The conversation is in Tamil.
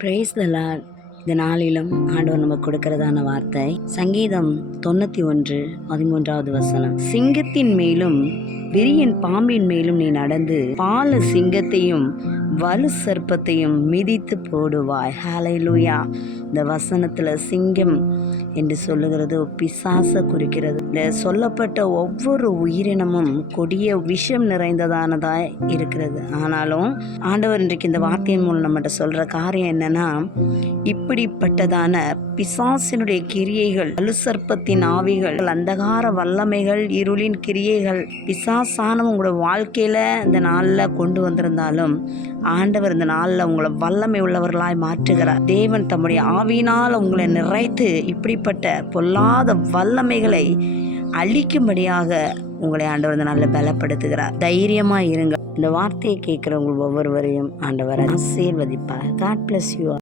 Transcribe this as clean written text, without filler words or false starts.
Praise the Lord. இந்த நாளிலும் ஆண்டவர் நமக்கு கொடுக்கிறதான வார்த்தை சங்கீதம் 91:13 வசனம். சிங்கத்தின் மேலும் விரியன் பாம்பின் மேலும் நீ நடந்து பால சிங்கத்தையும் வலு சர்ப்பத்தையும் மிதித்து போடுவாய். ஹல்லேலூயா. இந்த வசனத்துல சிங்கம் என்று சொல்லுகிறது பிசாச குறிக்கிறது. இந்த சொல்லப்பட்ட ஒவ்வொரு உயிரினமும் கொடிய விஷம் நிறைந்ததானதாய் இருக்கிறது. ஆனாலும் ஆண்டவர் இன்றைக்கு இந்த வார்த்தையின் மூலம் நம்மகிட்ட சொல்ற காரியம் என்னன்னா, இப்படிப்பட்டதான பிசாசினுடைய கிரியைகள், வலுசர்ப்பத்தின் ஆவிகள், அந்தகார வல்லமைகள், இருளின் கிரியைகள், பிசாசான உங்களோட வாழ்க்கையில இந்த நாளில் கொண்டு வந்திருந்தாலும் ஆண்டவர் இந்த நாளில் உங்களை வல்லமை உள்ளவர்களாய் மாற்றுகிறார். தேவன் தம்முடைய ஆவியினால் உங்களை நிறைத்து இப்படிப்பட்ட பொல்லாத வல்லமைகளை அழிக்கும்படியாக உங்களை ஆண்டவர் இந்த நாளில் பலப்படுத்துகிறார். தைரியமா இருங்க. இந்த வார்த்தையை கேட்கிறவங்க ஒவ்வொருவரையும் ஆண்டவர் ஆசீர்வதிப்பார். God bless you all.